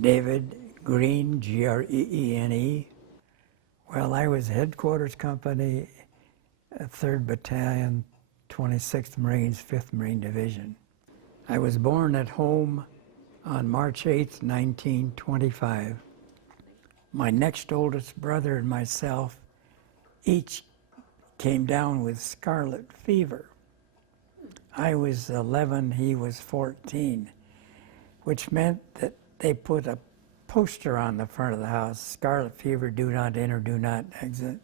David Greene, Greene. Well, I was headquarters company, 3rd Battalion, 26th Marines, 5th Marine Division. I was born at home on March 8th, 1925. My next oldest brother and myself each came down with scarlet fever. I was 11, he was 14, which meant that they put a poster on the front of the house, scarlet fever, do not enter, do not exit.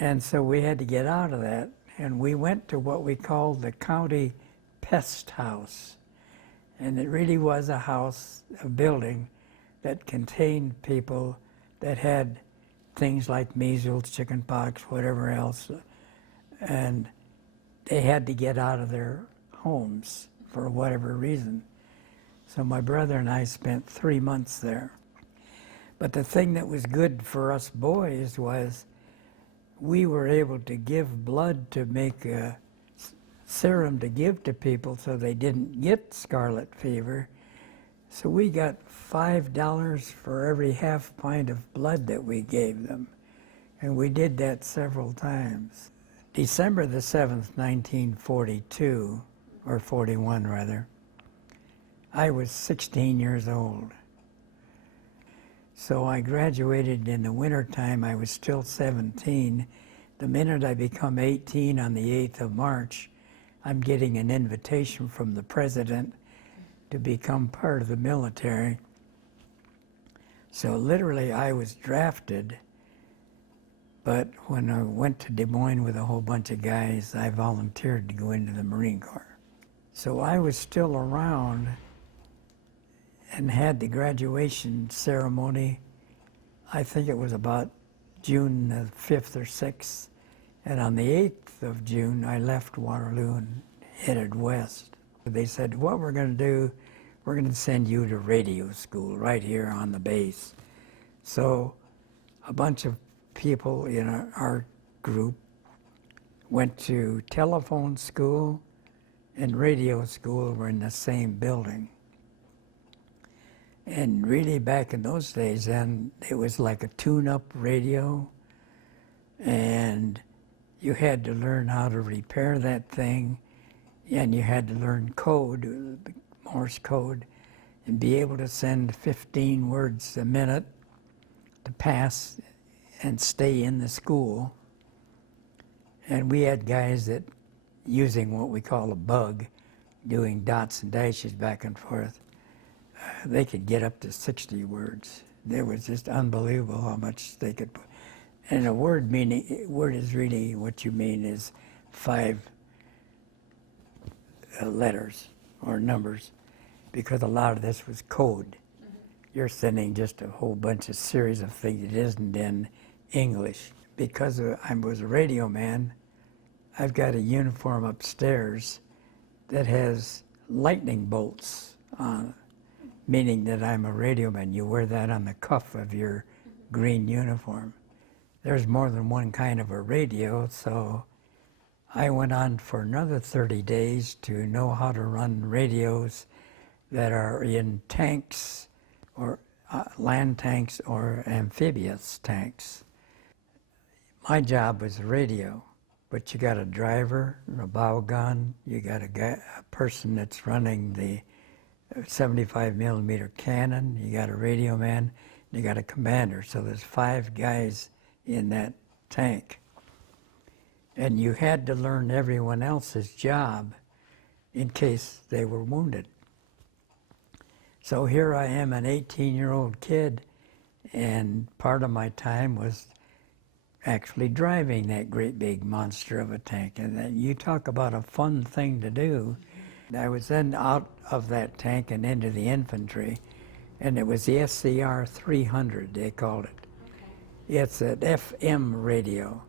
And so we had to get out of that, and we went to what we called the county pest house. And it really was a house, a building, that contained people that had things like measles, chickenpox, whatever else, and they had to get out of their homes for whatever reason. So my brother and I spent 3 months there. But the thing that was good for us boys was we were able to give blood to make a serum to give to people so they didn't get scarlet fever. So we got $5 for every half pint of blood that we gave them. And we did that several times. December the 7th, 1942, or 41 rather, I was 16 years old. So I graduated in the wintertime. I was still 17. The minute I become 18 on the 8th of March, I'm getting an invitation from the president to become part of the military. So literally I was drafted, but when I went to Des Moines with a whole bunch of guys, I volunteered to go into the Marine Corps. So I was still around and had the graduation ceremony. I think it was about June the 5th or 6th. And on the 8th of June, I left Waterloo and headed west. They said, what we're going to do, we're going to send you to radio school right here on the base. So a bunch of people in our group went to telephone school and radio school were in the same building. And really back in those days then, it was like a tune-up radio, and you had to learn how to repair that thing, and you had to learn code, Morse code, and be able to send 15 words a minute to pass and stay in the school. And we had guys that, using what we call a bug, doing dots and dashes back and forth, they could get up to 60 words. It was just unbelievable how much they could put. And a word is really what you mean is 5 letters or numbers, because a lot of this was code. You're sending just a whole bunch of series of things that isn't in English. Because I was a radio man, I've got a uniform upstairs that has lightning bolts on it, meaning that I'm a radio man. You wear that on the cuff of your green uniform. There's more than one kind of a radio, so I went on for another 30 days to know how to run radios that are in tanks, or land tanks or amphibious tanks. My job was radio, but you got a driver, a bow gun, you got a person that's running the 75 millimeter cannon, you got a radio man, you got a commander. So there's 5 guys in that tank. And you had to learn everyone else's job in case they were wounded. So here I am, an 18-year-old kid, and part of my time was actually driving that great big monster of a tank. And then you talk about a fun thing to do. I was then out of that tank and into the infantry, and it was the SCR 300, they called it. Okay. It's an FM radio,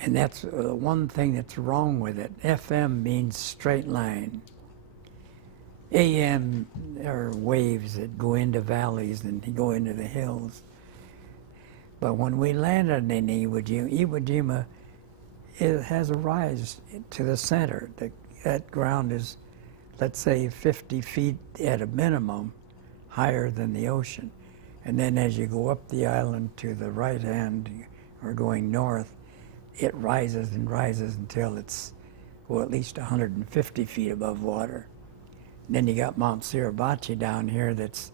and that's one thing that's wrong with it. FM means straight line. AM are waves that go into valleys and go into the hills. But when we landed in Iwo Jima, it has a rise to the center. That ground is, let's say, 50 feet at a minimum higher than the ocean. And then as you go up the island to the right hand or going north, it rises and rises until it's, well, at least 150 feet above water. And then you got Mount Suribachi down here that's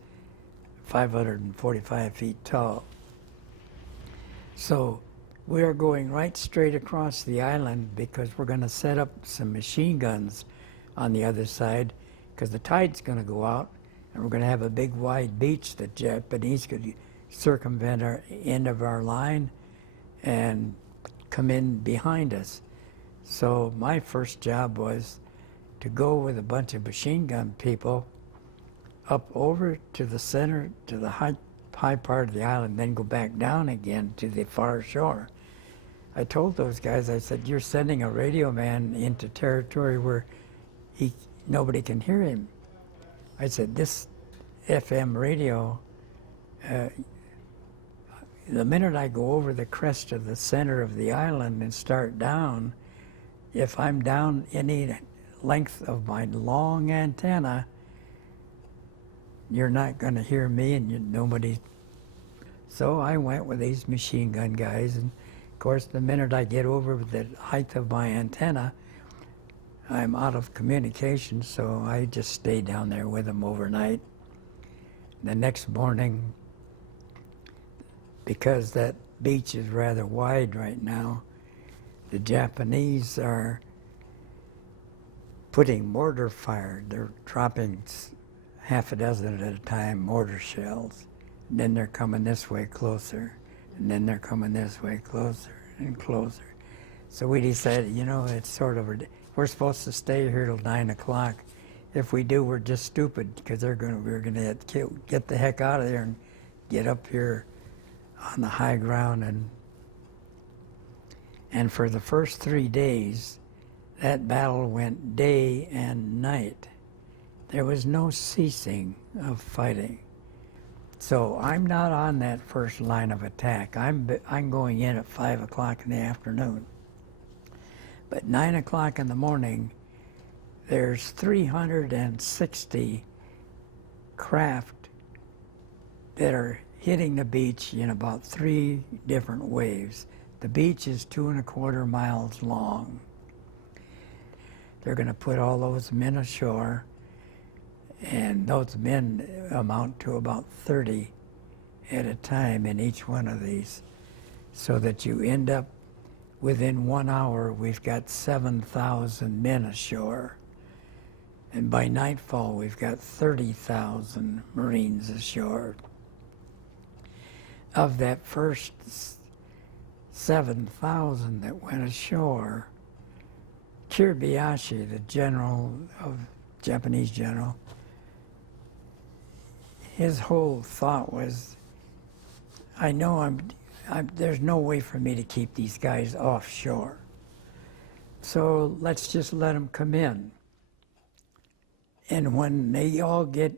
545 feet tall. So we are going right straight across the island because we're going to set up some machine guns on the other side because the tide's going to go out and we're going to have a big wide beach that Japanese could circumvent our end of our line and come in behind us. So my first job was to go with a bunch of machine gun people up over to the center, to the high part of the island, then go back down again to the far shore. I told those guys, I said, you're sending a radio man into territory where nobody can hear him. I said, this FM radio, the minute I go over the crest of the center of the island and start down, if I'm down any length of my long antenna, you're not going to hear me and nobody. So I went with these machine gun guys, and of course the minute I get over the height of my antenna, I'm out of communication, so I just stayed down there with them overnight. The next morning, because that beach is rather wide right now, the Japanese are putting mortar fire. They're dropping half a dozen at a time mortar shells. And then they're coming this way closer. And then they're coming this way closer and closer. So we decided, you know, it's sort of, we're supposed to stay here till 9 o'clock. If we do, we're just stupid because we're going to get the heck out of there and get up here on the high ground. And for the first 3 days, that battle went day and night. There was no ceasing of fighting. So I'm not on that first line of attack. I'm going in at 5 o'clock in the afternoon. But 9 o'clock in the morning, there's 360 craft that are hitting the beach in about 3 different waves. The beach is 2¼ miles long. They're going to put all those men ashore, and those men amount to about 30 at a time in each one of these, so that you end up within 1 hour, we've got 7,000 men ashore. And by nightfall, we've got 30,000 Marines ashore. Of that first 7,000 that went ashore, Kiribayashi, the Japanese general, his whole thought was, I know there's no way for me to keep these guys offshore. So let's just let them come in. And when they all get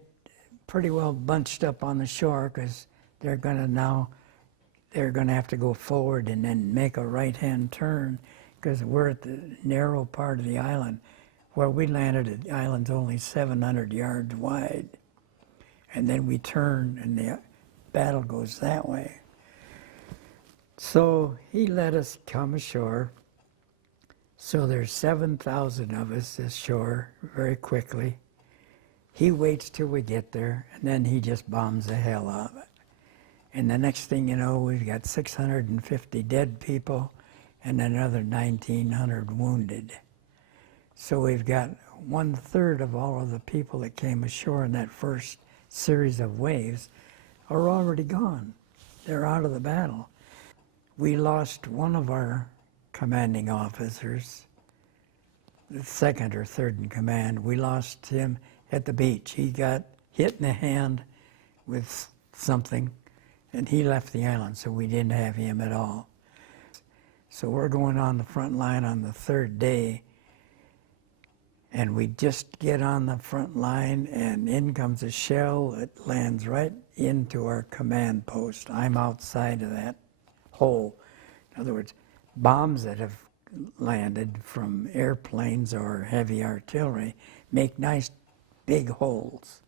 pretty well bunched up on the shore, because they're going to have to go forward and then make a right-hand turn, because we're at the narrow part of the island. Where we landed, the island's only 700 yards wide. And then we turn and the battle goes that way. So he let us come ashore. So there's 7,000 of us ashore very quickly. He waits till we get there, and then he just bombs the hell out of it. And the next thing you know, we've got 650 dead people and another 1,900 wounded. So we've got 1/3 of all of the people that came ashore in that first series of waves are already gone. They're out of the battle. We lost one of our commanding officers, the second or third in command. We lost him at the beach. He got hit in the hand with something, and he left the island, so we didn't have him at all. So we're going on the front line on the 3rd day, and we just get on the front line, and in comes a shell that lands right into our command post. I'm outside of that hole. In other words, bombs that have landed from airplanes or heavy artillery make nice big holes.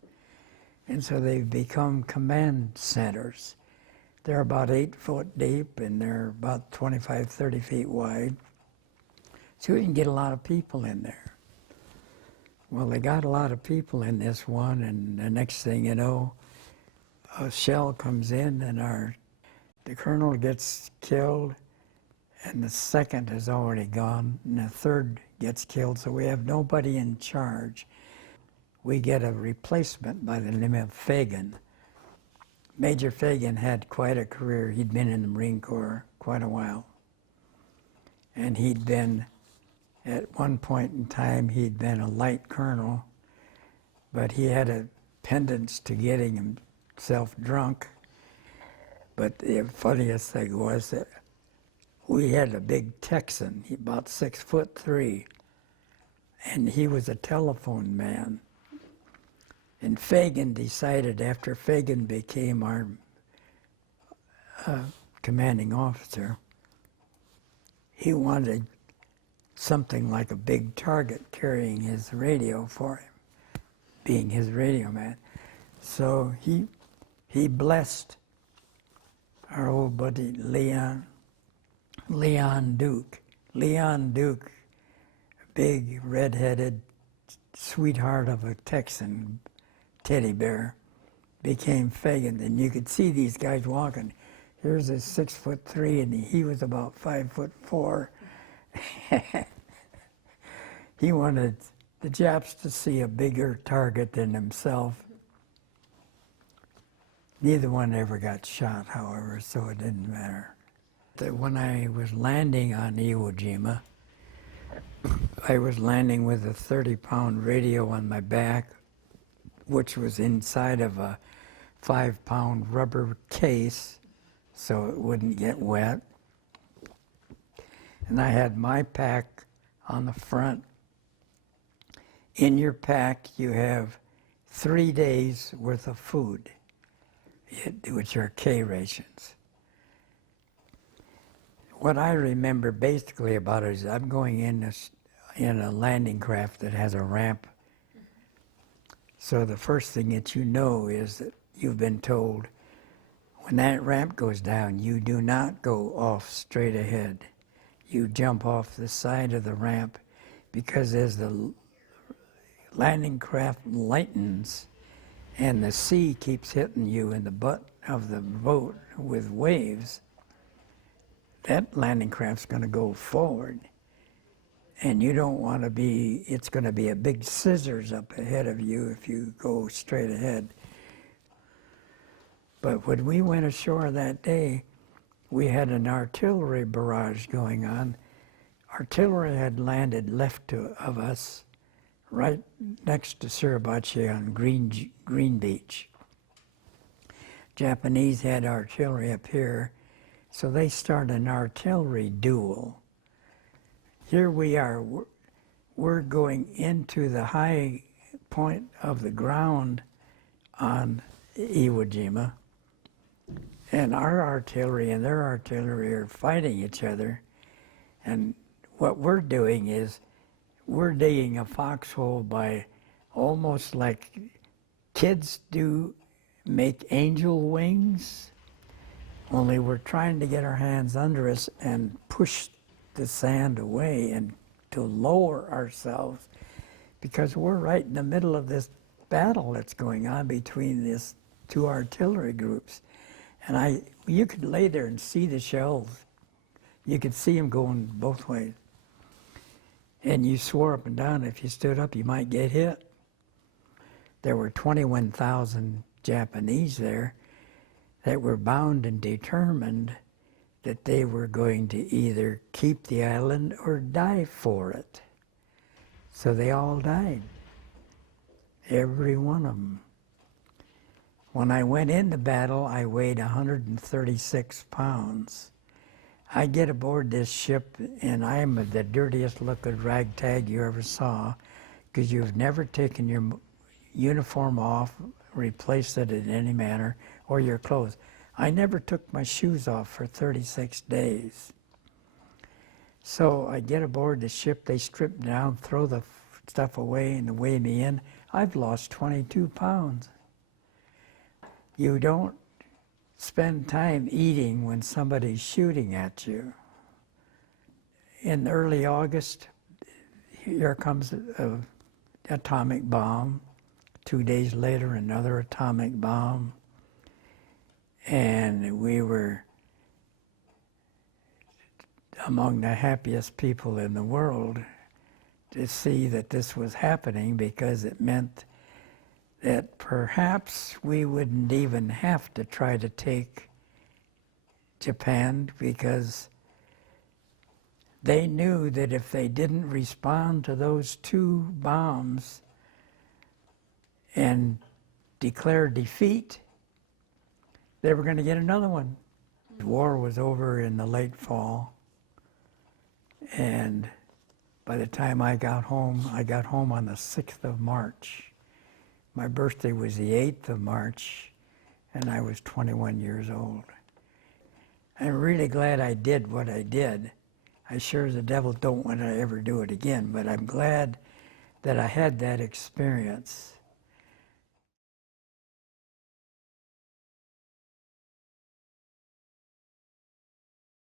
And so they've become command centers. They're about 8 foot deep and they're about 25, 30 feet wide. So you can get a lot of people in there. Well, they got a lot of people in this one, and the next thing you know, a shell comes in and the colonel gets killed, and the second is already gone, and the third gets killed, so we have nobody in charge. We get a replacement by the name of Fagan. Major Fagan had quite a career. He'd been in the Marine Corps quite a while. And he'd been, at one point in time, he'd been a light colonel, but he had a pendant to getting himself drunk. But the funniest thing was that we had a big Texan, about 6'3", and he was a telephone man. And Fagan decided, after Fagan became our commanding officer, he wanted something like a big target carrying his radio for him, being his radio man. So he blessed our old buddy Leon Duke. Leon Duke, a big red-headed sweetheart of a Texan teddy bear, became Fagan. And you could see these guys walking. Here's this 6'3", and he was about 5'4". He wanted the Japs to see a bigger target than himself. Neither one ever got shot, however, so it didn't matter. When I was landing on Iwo Jima, I was landing with a 30-pound radio on my back, which was inside of a 5-pound rubber case so it wouldn't get wet. And I had my pack on the front. In your pack, you have 3 days worth of food, which are K rations. What I remember basically about it is I'm going in a landing craft that has a ramp. So the first thing that you know is that you've been told, when that ramp goes down, you do not go off straight ahead. You jump off the side of the ramp, because as the landing craft lightens and the sea keeps hitting you in the butt of the boat with waves, that landing craft's going to go forward. And you don't want to be, it's going to be a big scissors up ahead of you if you go straight ahead. But when we went ashore that day, we had an artillery barrage going on. Artillery had landed left of us, right next to Suribachi on Green Beach. Japanese had artillery up here, so they started an artillery duel. Here we are, we're going into the high point of the ground on Iwo Jima, and our artillery and their artillery are fighting each other. And what we're doing is we're digging a foxhole by almost like kids do make angel wings, only we're trying to get our hands under us and push the sand away and to lower ourselves, because we're right in the middle of this battle that's going on between these two artillery groups. And you could lay there and see the shells. You could see them going both ways. And you swore up and down if you stood up, you might get hit. There were 21,000 Japanese there that were bound and determined that they were going to either keep the island or die for it. So they all died, every one of them. When I went into battle, I weighed 136 pounds. I get aboard this ship, and I am the dirtiest looking ragtag you ever saw, because you've never taken your uniform off, replaced it in any manner, or your clothes. I never took my shoes off for 36 days. So I get aboard the ship, they strip down, throw the stuff away, and weigh me in. I've lost 22 pounds. You don't spend time eating when somebody's shooting at you. In early August, here comes an atomic bomb. 2 days later, another atomic bomb. And we were among the happiest people in the world to see that this was happening, because it meant that perhaps we wouldn't even have to try to take Japan, because they knew that if they didn't respond to those 2 bombs and declare defeat, they were going to get another one. The war was over in the late fall, and by the time I got home on the 6th of March. My birthday was the 8th of March, and I was 21 years old. I'm really glad I did what I did. I sure as the devil don't want to ever do it again, but I'm glad that I had that experience.